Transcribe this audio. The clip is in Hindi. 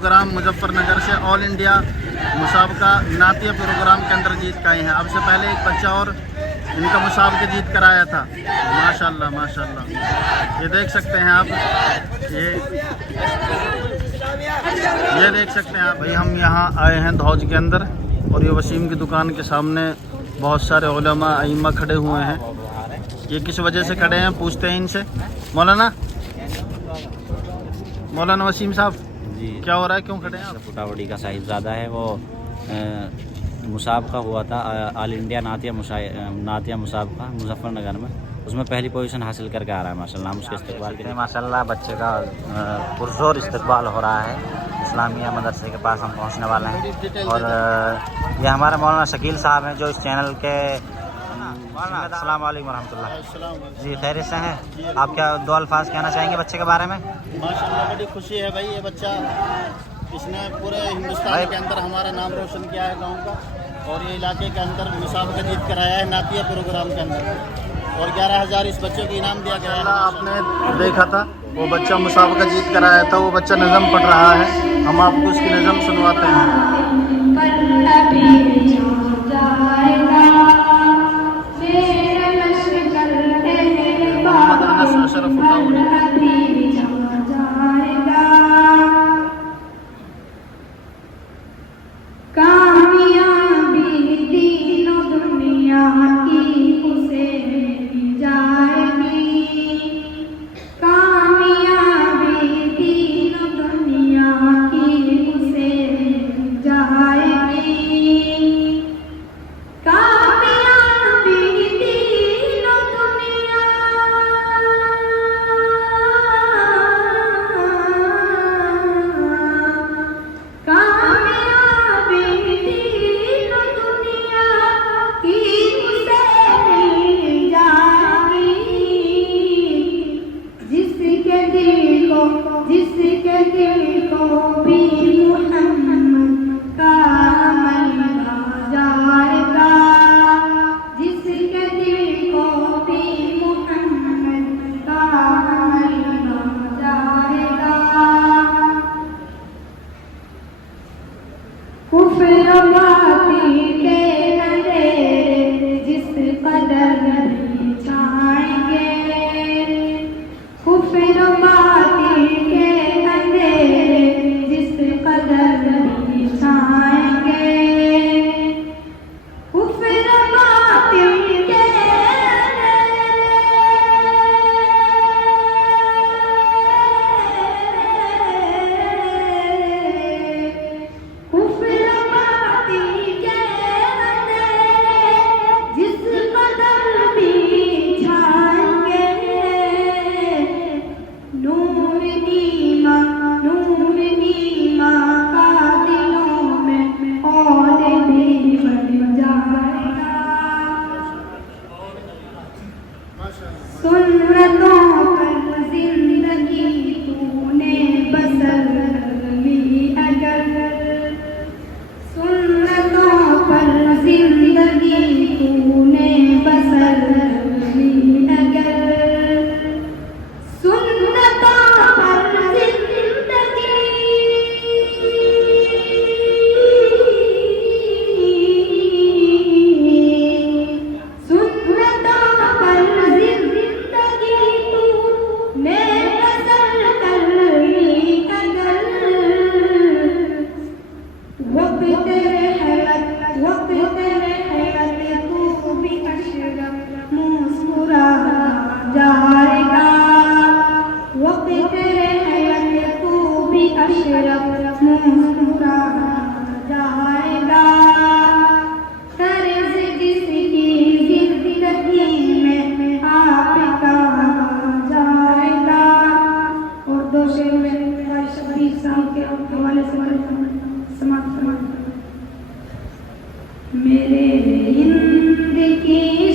प्रोग्राम मुजफ्फरनगर से ऑल इंडिया मुसाबका नातिया प्रोग्राम के अंदर जीत के आए हैं। अब से पहले एक बच्चा और इनका मुसाबका जीत कर आया था। माशाल्लाह माशाल्लाह, ये देख सकते हैं आप, ये देख सकते हैं आप भाई। हम यहाँ आए हैं धौज के अंदर और ये वसीम की दुकान के सामने बहुत सारे उलमा अइम्मा खड़े हुए हैं। ये किस वजह से खड़े हैं पूछते हैं इनसे। मौलाना वसीम साहब जी, क्या हो रहा है, क्यों खड़े हैं आप? फुटावड़ी का साहिबजादा है वो, मुसाबका हुआ था ऑल इंडिया नातिया मुसाबका मुजफ्फरनगर में, उसमें पहली पोजीशन हासिल करके आ रहा है माशाल्लाह। हम उसके इस्तकबाल के लिए माशाल्लाह बच्चे का पुरजोर इस्तकबाल हो रहा है। इस्लामिया मदरसे के पास हम पहुंचने वाले हैं और ये हमारे मौलाना शकील साहब हैं जो इस चैनल के। अस्सलाम वालेकुम रहमतुल्लाह जी, खैरियत से हैं आप? क्या दो अल्फाज कहना चाहेंगे बच्चे के बारे में? माशाल्लाह बड़ी खुशी है भाई, ये बच्चा इसने पूरे हिंदुस्तान के अंदर हमारा नाम रोशन किया है गांव का, और ये इलाके के अंदर मुसाबका जीत कराया है नातिया प्रोग्राम के अंदर, और 11,000 इस बच्चे को इनाम दिया गया है। आपने देखा था वो बच्चा मुसाबका जीत कराया था, वो बच्चा नज़म पढ़ रहा है। हम आपको उसकी नज़म सुनवाते हैं। मोहम्मद अनस अशरफ उठाउनी। मेरे हिंद की